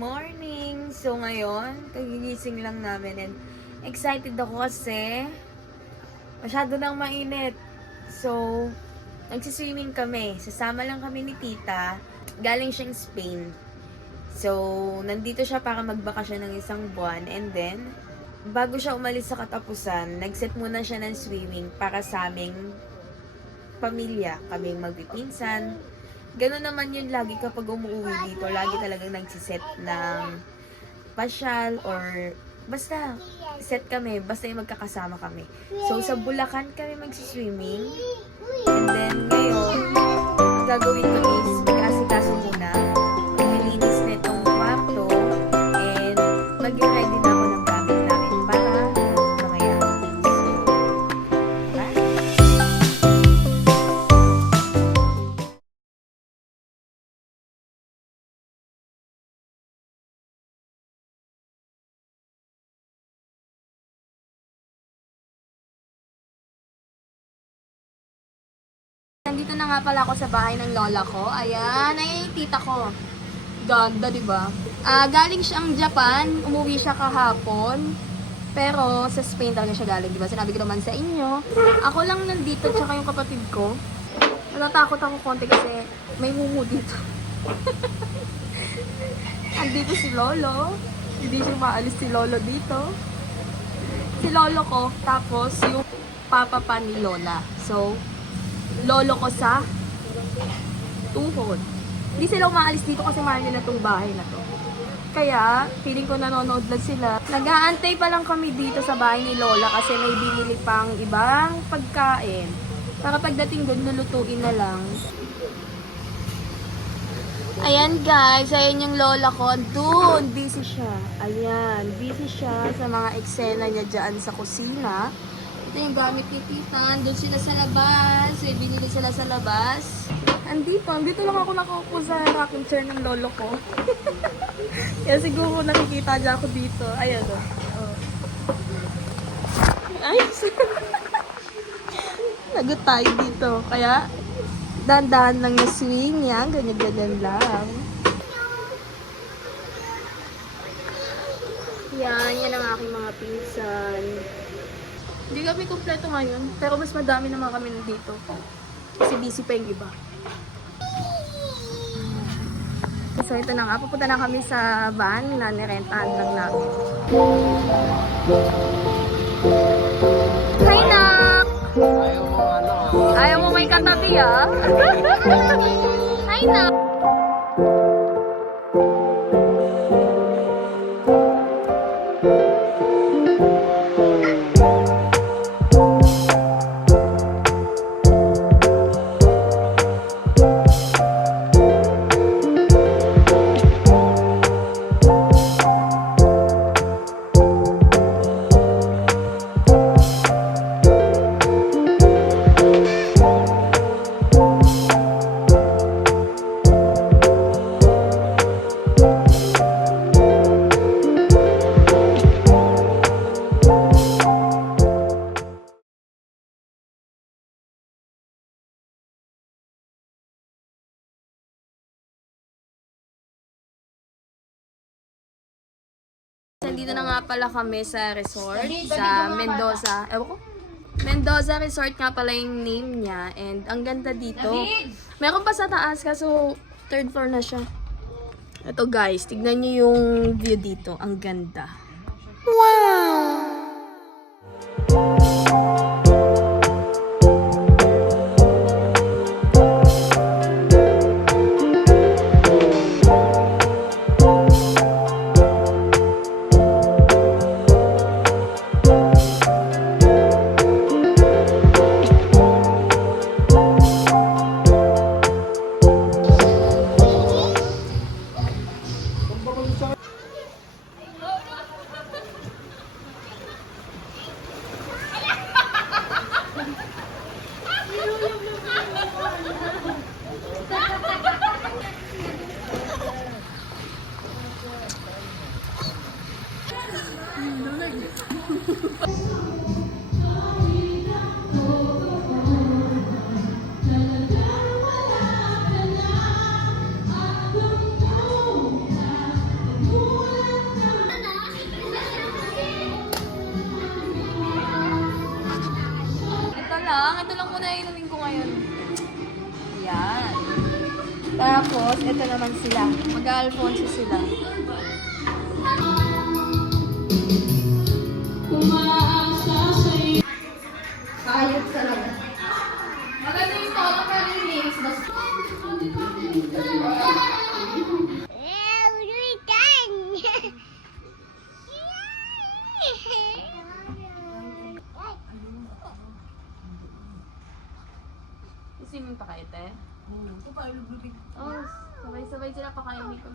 morning! So ngayon, kagigising lang namin and excited ako kasi masyado nang mainit. So, nagsiswimming kami. Sasama lang kami ni tita. Galing siyang Spain. So, nandito siya para magbakasyon ng isang buwan and then, bago siya umalis sa katapusan, nagset muna siya ng swimming para sa aming pamilya. Kaming magpipinsan. Ganun naman yun lagi kapag umuwi dito. Lagi talagang nagsiset ng pasyal or basta set kami. Basta yung magkakasama kami. So, sa Bulacan kami magsiswimming. And then, ngayon, ang gagawin kami is mag-asikaso muna. Maglilinis na itong kwarto. And mag-ready na ako ng gamit namin para mamaya. So, bye! Nandito na nga pala ako sa bahay ng lola ko. Ayan, ay tita ko. Ganda, di ba? Galing siyang Japan, umuwi siya kahapon. Pero sa Spain talaga siya galing, di ba? Sinabi ko naman sa inyo. Ako lang nandito, tsaka yung kapatid ko. Natatakot ako konti kasi may mumu dito. Andito si Lolo. Hindi siya maalis si Lolo dito. Si Lolo ko, tapos yung papa pa ni Lola. So, lolo ko sa tuhod. Hindi sila umaalis dito kasi mahal nila itong bahay na to. Kaya, feeling ko nanonood lang sila. Nag-aantay pa lang kami dito sa bahay ni Lola kasi may binili pang ibang pagkain. Para pagdating doon, lulutuin na lang. Ayan guys, ayan yung lola ko. Doon, busy siya. Ayan, busy siya sa mga eksena niya dyan sa kusina. Ito yung gamit ni tita. Doon sila sa labas. May binili sila sa labas. Andito lang ako nakaupo sa rocking chair ng lolo ko. Kaya siguro nakikita niya ako dito. Ayan o. Oh. Ay! Lagot tayo dito. Kaya, dahan-dahan lang yung swing niya. Ganyan-ganyan lang. Yan ang aking mga pinsan. Hindi kami kompleto ngayon, pero mas madami naman kami nandito. Kasi busy pa yung iba. So ito na nga, pupunta na kami sa van na nirentahan lang namin. Hi, Nak! Ayaw mo may katabi, ah? Hi, Nak! Nandito na nga pala kami sa resort, sa Mendoza. Ewan ko? Mendoza Resort nga pala yung name niya. And ang ganda dito. Meron pa sa taas kaso third floor na siya. Ito guys, tignan niyo yung view dito. Ang ganda. Wow! na inumin ko ngayon. Yan. Tapos, ito naman sila. Mag-Alfonso sila. Ayos talaga. Maganda yung tono pero yung names. Isimin pa kayo, te? Oo. Sabay-sabay sila pakainin ko.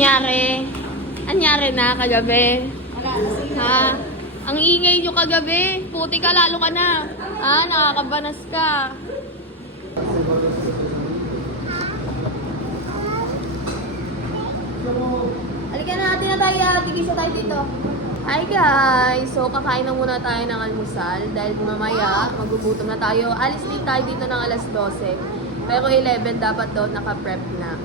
Anyari? Anyari na kagabi? Ha? Ang ingay nyo kagabi. Puti ka, lalo ka na. Ha? Nakakabanas ka. Halika na, natin na tayo. Tigisa tayo dito. Hi guys! So, kakain na muna tayo ng almusal dahil mamaya magugutom na tayo. Alis din tayo dito ng alas 12. Pero 11 dapat doon naka-prep na.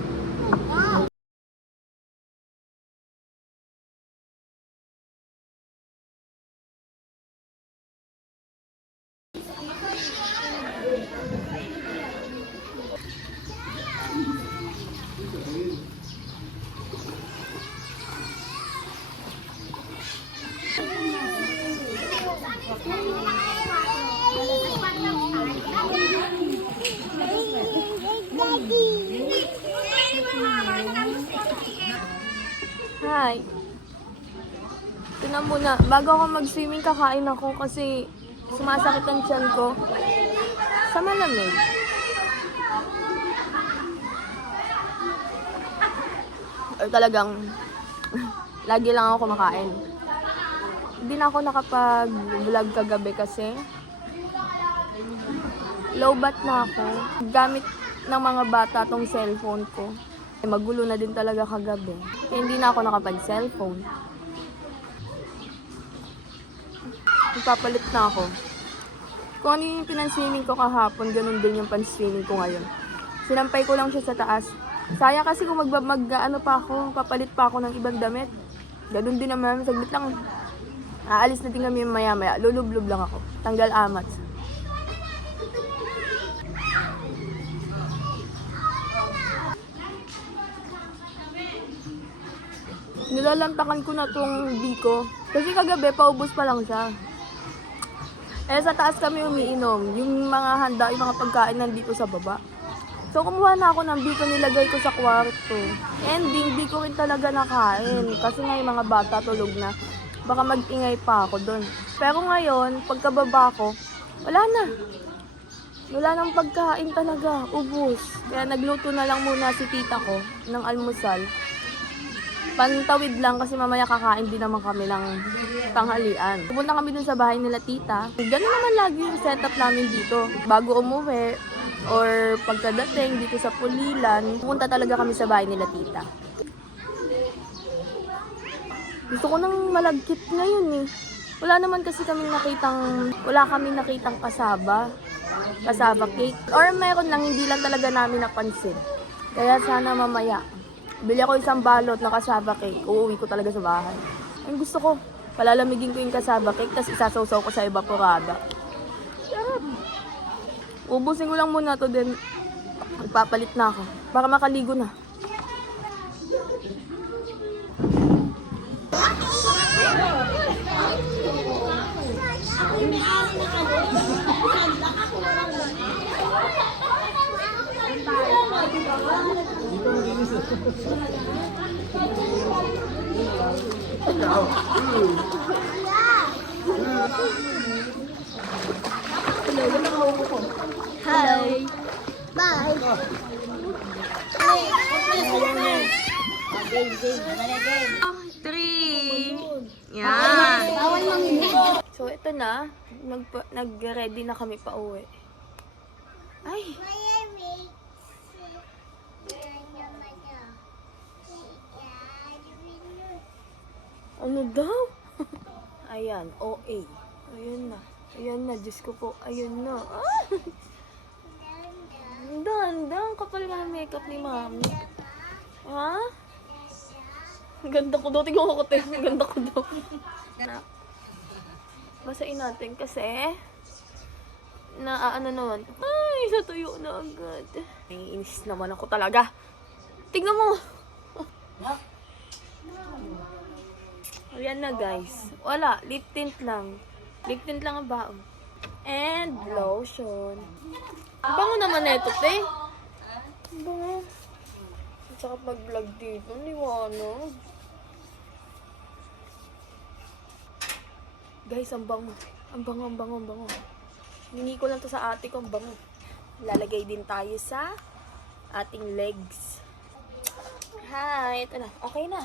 Hi. Ito na muna. Bago ako mag-swimming, kakain ako kasi sumasakit ang tiyan ko. Sa malamig. Or talagang lagi lang ako kumakain. Hindi na ako nakapag-vlog kagabi kasi low bat na ako. Gamit ng mga bata tong cellphone ko. Magulo na din talaga kagabi. Kaya hindi na ako nakapag-cellphone. Magpapalit na ako. Kung ano yung pinansining ko kahapon, ganun din yung pansining ko ngayon. Sinampay ko lang siya sa taas. Sayang kasi kung papalit pa ako ng ibang damit. Ganun din naman, saglit lang. Aalis na din kami maya-maya. Lulublob lang ako. Tanggal amat. Nilalantakan ko na tong biko. Kasi kagabi, paubos pa lang siya. Eh, sa taas kami umiinom. Yung mga handa, yung mga pagkain nandito sa baba. So, kumuha na ako ng biko, nilagay ko sa kwarto. Ending, di ko rin talaga nakain. Kasi nga yung mga bata tulog na. Baka mag-ingay pa ako doon. Pero ngayon, pagkababa ko, wala na. Wala nang pagkain talaga. Ubus. Kaya nagluto na lang muna si tita ko ng almusal. Pantawid lang kasi mamaya kakain din naman kami ng tanghalian. Pupunta kami dun sa bahay nila tita. Ganun naman lagi yung setup namin dito. Bago umuwi or pagkadating dito sa Pulilan, pupunta talaga kami sa bahay nila tita. Gusto ko nang malagkit ngayon eh. Wala kaming nakitang kasaba cake. Or meron lang, hindi lang talaga namin napansin. Kaya sana mamaya bili ako isang balot na kasaba cake. Uuwi ko talaga sa bahay. Ang gusto ko, palalamigin ko yung kasaba cake, tapos isasawsaw ko sa evaporada. Sarap. Ubusin ko lang muna to, then magpapalit na ako. Para makaligo na. Hi. Bye. Three. Yan. So, ito na. Nag-ready na kami pa uwi. Ay. Ano daw? Ayan, OA. Ayan na. Ayan na, Diyos ko po. Ayan na. Ah! Ang kapal nga ng makeup ni Mami. Ha? Ang ganda ko daw. Tingnan ko te. Ang ganda ko daw. Basain natin kasi ano naman. Ay, sa tuyo na agad. Naiinis naman ako talaga. Tingnan mo. Ayan na guys. Wala. Lip tint lang. Lip tint lang ang baon. And lotion. Ang bango naman na ito, te. Ang bango. At saka pag-vlog dito, liwanag. Guys, ang bango. Ang bango. Hiningi ko lang to sa ate ko, ang bango. Lalagay din tayo sa ating legs. Hi, ito na. Okay na.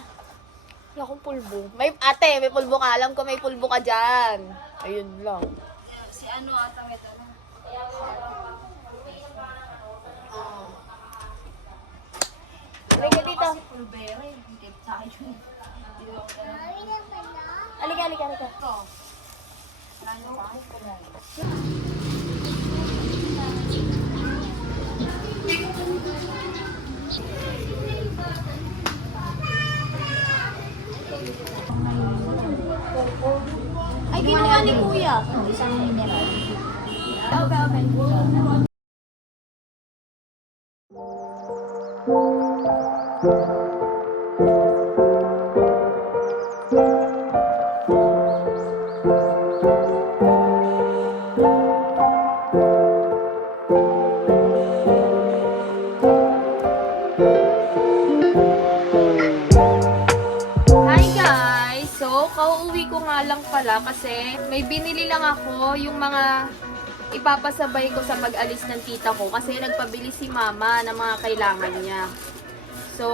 Wala akong pulbo. Ate, may pulbo ka. Alam ko may pulbo ka dyan. Ayun lang. Si ano atang ito na. Halika dito. Pulbere. Hindi sa akin yun. Halika. Ay, ginawa ni Kuya. Isang mineral. Okay. Hi guys! So, kauuwi ko nga lang pala kasi may binili lang ako yung mga ipapasabay ko sa pag-alis ng tita ko kasi nagpabili si mama ng mga kailangan niya. So,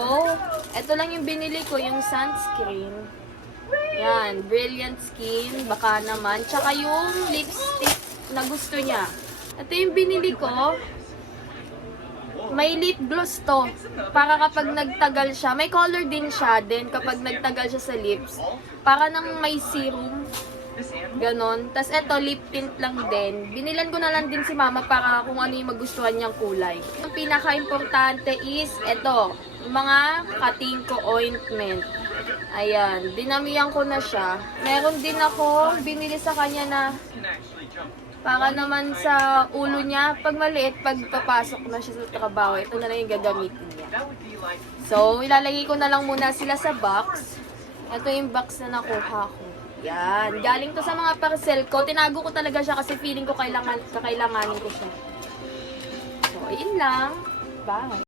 eto lang yung binili ko, yung sunscreen. Yan, Brilliant Skin, baka naman. Tsaka yung lipstick na gusto niya. Ito yung binili ko. May lip gloss to. Para kapag nagtagal siya, may color din siya. Then kapag nagtagal siya sa lips, para nang may serum. Ganon. Tapos eto, lip tint lang din. Binilan ko na lang din si mama para kung ano yung magustuhan niyang kulay. Ang pinaka-importante is eto, mga katingko ointment. Ayan, dinamihan ko na siya. Meron din ako binili sa kanya na para naman sa ulo niya, pag maliit, pag papasok na siya sa trabaho, ito na lang yung gagamitin niya. So, ilalagay ko na lang muna sila sa box. Ito yung box na nakuha ko. Yan. Galing to sa mga parcel ko. Tinago ko talaga siya kasi feeling ko kakailanganin ko siya. So, ayun lang. Bye.